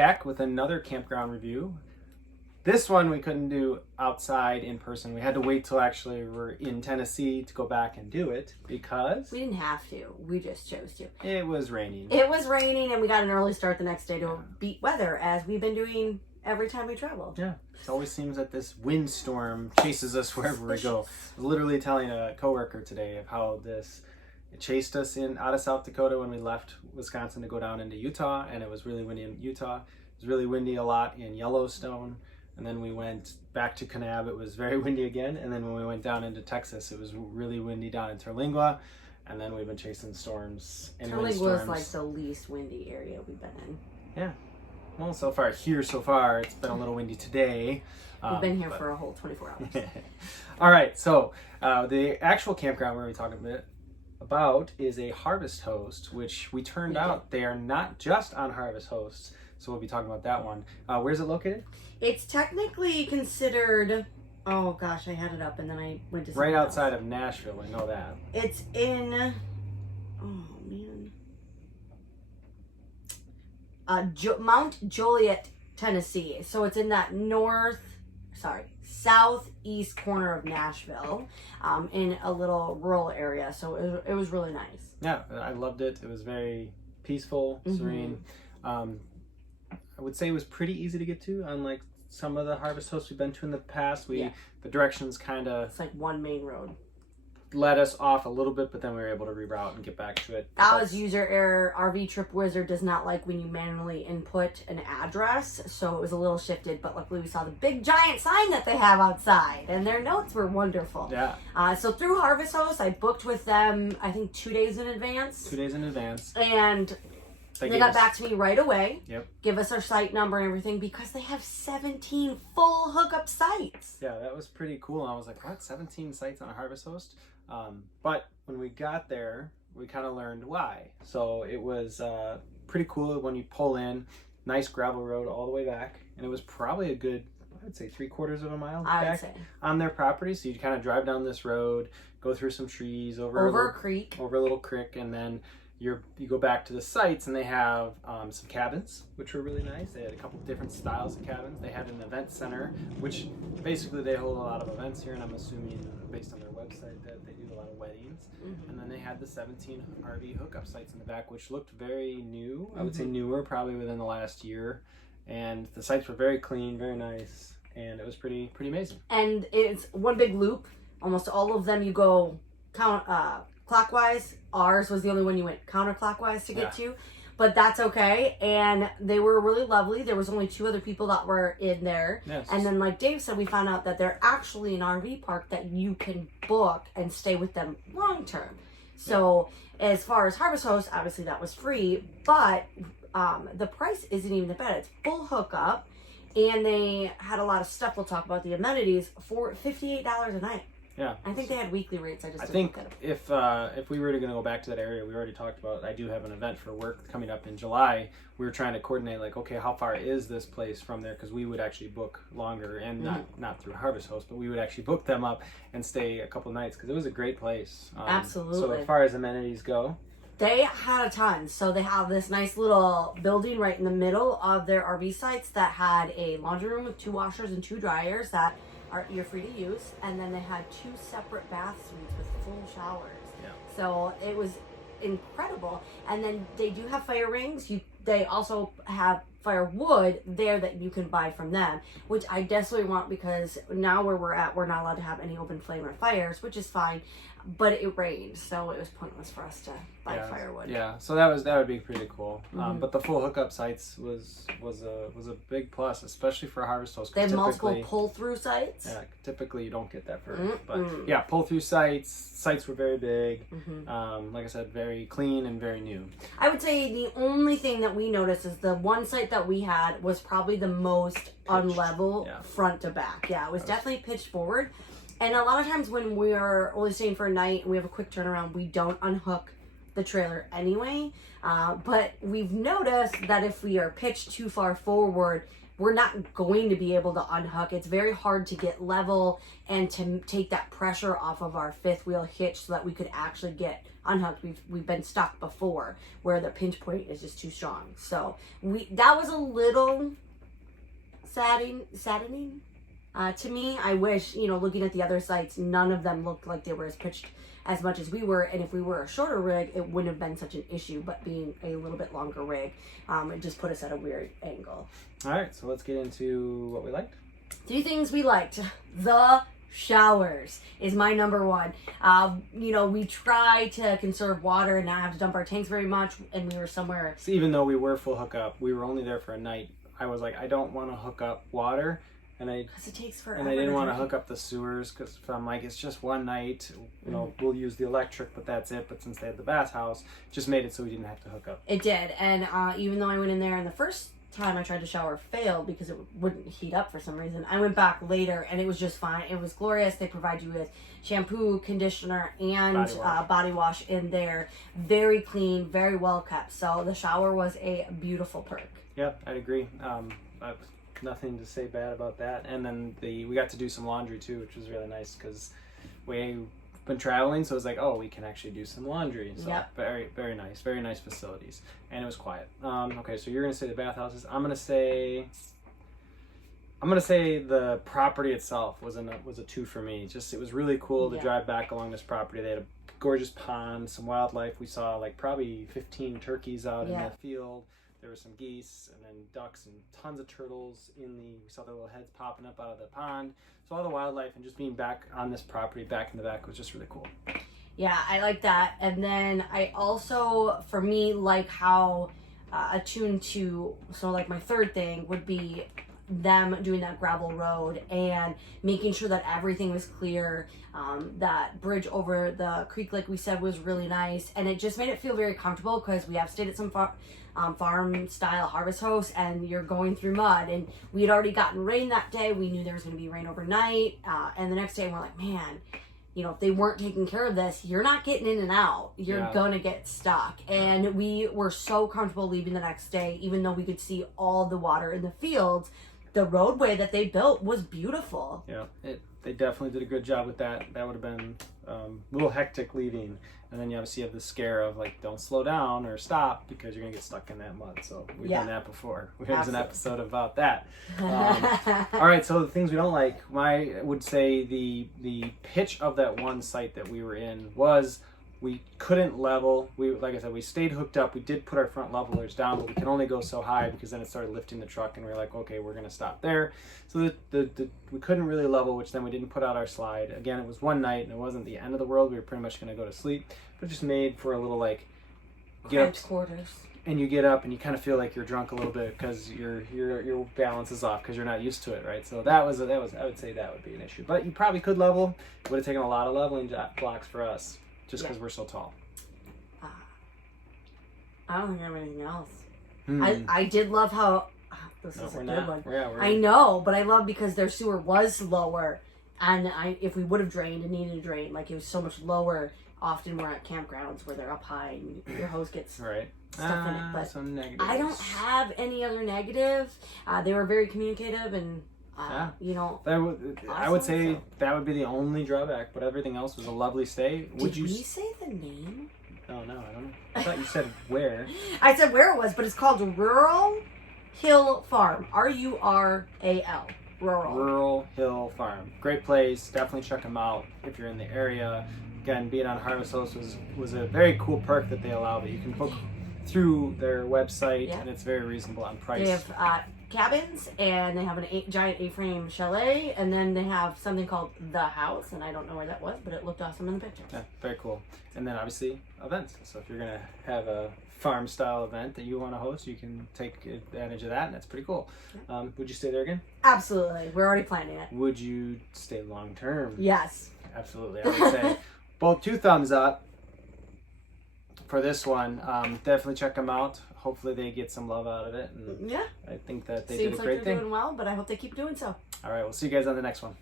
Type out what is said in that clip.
back with another campground review. This one we couldn't do outside in person. We had to wait till actually we're in Tennessee to go back and do it because We didn't have to. We just chose to. it was raining. It was raining and we got an early start the next day to beat weather, as we've been doing every time we travel. Yeah. It always seems that this windstorm chases us wherever we go. I was literally telling a coworker today of how it chased us out of South Dakota when we left Wisconsin to go down into Utah, and it was really windy in Utah. It was really windy a lot in Yellowstone. And then we went back to Kanab. It was very windy again. And then when we went down into Texas, it was really windy down in Terlingua. And then we've been chasing storms and windstorms. Terlingua is like the least windy area we've been in. Yeah. Well, so far, it's been a little windy today. We've been here for a whole 24 hours. All right. So the actual campground we're going to be talking a bit about is a Harvest Host, which we turned out they are not just on Harvest Hosts. So we'll be talking about that one. Where's it located? It's technically considered, oh gosh, I had it up and then I went to right outside of Nashville, I know that. It's in, Mount Joliet, Tennessee. So it's in that southeast corner of Nashville, in a little rural area. So it was really nice. Yeah, I loved it. It was very peaceful, serene. I would say it was pretty easy to get to, unlike some of the Harvest Hosts we've been to in the past. The directions kind of... It's like one main road. Led us off a little bit, but then we were able to reroute and get back to it. That was user error. RV Trip Wizard does not like when you manually input an address, so it was a little shifted, but luckily we saw the big giant sign that they have outside, and their notes were wonderful. Yeah. So through Harvest Host, I booked with them, I think 2 days in advance. 2 days in advance. And they got back to me right away. Yep. Give us our site number and everything, because they have 17 full hookup sites. Yeah, that was pretty cool. I was like, what? 17 sites on a Harvest Host? But when we got there, we kind of learned why. So it was pretty cool when you pull in, nice gravel road all the way back. And it was probably a good, I would say 3/4 of a mile back on their property. So you kind of drive down this road, go through some trees, over a creek, over a little creek, and then you go back to the sites, and they have some cabins, which were really nice. They had a couple different styles of cabins. They had an event center, which basically they hold a lot of events here, and I'm assuming based on their website that they do a lot of weddings. And then they had the 17 RV hookup sites in the back, which looked very new. I would say newer, probably within the last year. And the sites were very clean, very nice, and it was pretty amazing. And it's one big loop. Almost all of them you go clockwise. Ours was the only one you went counterclockwise to get to, but that's okay. And they were really lovely. There was only 2 other people that were in there. Yes. And then, like Dave said, we found out that they're actually an RV park that you can book and stay with them long term. So as far as Harvest Host, obviously that was free, but the price isn't even that bad. It's full hookup, and they had a lot of stuff. We'll talk about the amenities for $58 a night. Yeah, I think they had weekly rates. I think if we were going to go back to that area, we already talked about. I do have an event for work coming up in July. We were trying to coordinate, like, okay, how far is this place from there? Because we would actually book longer, and not through Harvest Host, but we would actually book them up and stay a couple nights, because it was a great place. Absolutely. So as far as amenities go, they had a ton. So they have this nice little building right in the middle of their RV sites that had a laundry room with 2 washers and 2 dryers that you're free to use, and then they had 2 separate bath suites with full showers. Yeah. So it was incredible. And then they do have fire rings. They also have firewood there that you can buy from them, which I desperately want, because now where we're at, we're not allowed to have any open flame or fires, which is fine. But it rained, so it was pointless for us to buy firewood. Yeah, so that would be pretty cool. But the full hookup sites was a big plus, especially for Harvest Host. They have multiple pull-through sites. Yeah, typically you don't get that for. But yeah, pull-through sites. Sites were very big. Like I said, very clean and very new. I would say the only thing that we noticed is the one site that we had was probably the most unlevel front to back. Yeah, it was definitely pitched forward. And a lot of times when we're only staying for a night and we have a quick turnaround, we don't unhook the trailer anyway. But we've noticed that if we are pitched too far forward, we're not going to be able to unhook. It's very hard to get level and to take that pressure off of our fifth wheel hitch so that we could actually get unhooked. We've been stuck before where the pinch point is just too strong. So that was a little saddening to me. I wish, looking at the other sites, none of them looked like they were as pitched as much as we were, and if we were a shorter rig, it wouldn't have been such an issue. But being a little bit longer rig, it just put us at a weird angle. All right, so let's get into what we liked. 3 things we liked. The showers is my number one. We try to conserve water and not have to dump our tanks very much, and we were somewhere. So even though we were full hookup, we were only there for a night. I was like, I don't want to hook up water. Because it takes forever. And I didn't want to hook up the sewers because I'm like, it's just one night. We'll use the electric, but that's it. But since they had the bathhouse, it just made it so we didn't have to hook up. It did. And even though I went in there and the first time I tried to shower failed because it wouldn't heat up for some reason, I went back later and it was just fine. It was glorious. They provide you with shampoo, conditioner, and body wash in there. Very clean, very well kept. So the shower was a beautiful perk. Yep, I'd agree. Nothing to say bad about that. And then we got to do some laundry too, which was really nice because we've been traveling, so it was like, we can actually do some laundry. So yep. Very nice facilities, and it was quiet. Okay, so you're gonna say the bathhouses. I'm gonna say the property itself was a 2 for me. Just it was really cool to drive back along this property. They had a gorgeous pond, some wildlife. We saw like probably 15 turkeys out in the field. There were some geese and then ducks and tons of turtles we saw their little heads popping up out of the pond. So all the wildlife and just being back on this property, back in the back, was just really cool. Yeah, I like that. And then I also, for me, like how attuned to, so like my third thing would be them doing that gravel road and making sure that everything was clear. That bridge over the creek, like we said, was really nice, and it just made it feel very comfortable because we have stayed at some farm style harvest house and you're going through mud, and we had already gotten rain that day. We knew there was going to be rain overnight, and the next day we're like, man, if they weren't taking care of this, you're not getting in and out. You're gonna get stuck. And we were so comfortable leaving the next day, even though we could see all the water in the fields. The roadway that they built was beautiful. Yeah, they definitely did a good job with that. That would have been a little hectic leaving. And then you obviously have the scare of like, don't slow down or stop because you're going to get stuck in that mud. So we've done that before. There's an episode about that. All right, so the things we don't like, I would say the pitch of that one site that we were in was we couldn't level. Like I said, we stayed hooked up. We did put our front levelers down, but we can only go so high because then it started lifting the truck, and we were like, okay, we're going to stop there. So we couldn't really level, which then we didn't put out our slide. Again, it was one night, and it wasn't the end of the world. We were pretty much going to go to sleep, but it just made for a little like cramped quarters. And you get up and you kind of feel like you're drunk a little bit because your balance is off because you're not used to it, right? So that was I would say that would be an issue. But you probably could level. It would have taken a lot of leveling blocks for us. Just because we're so tall. I don't think I have anything else. I did love how this is a good one. I know, but I love because their sewer was lower, and if we would have drained and needed to drain, like it was so much lower. Often we're at campgrounds where they're up high and your hose gets stuff in it. But I don't have any other negatives. They were very communicative and. I would say that would be the only drawback, but everything else was a lovely stay. Did we say the name? Oh, no, I don't know. I thought you said where. I said where it was, but it's called Rural Hill Farm. R-U-R-A-L. Rural Hill Farm. Great place. Definitely check them out if you're in the area. Again, being on Harvest Host was a very cool perk that they allow, but you can book through their website, and it's very reasonable on price. They have cabins, and they have a giant A-frame chalet, and then they have something called The House, and I don't know where that was, but it looked awesome in the picture. Yeah, very cool. And then obviously events. So if you're going to have a farm style event that you want to host, you can take advantage of that, and that's pretty cool. Would you stay there again? Absolutely. We're already planning it. Would you stay long term? Yes. Absolutely. I would say both 2 thumbs up for this one. Definitely check them out. Hopefully they get some love out of it. And I think that they did a great thing. Seems like they're doing well, but I hope they keep doing so. All right, we'll see you guys on the next one.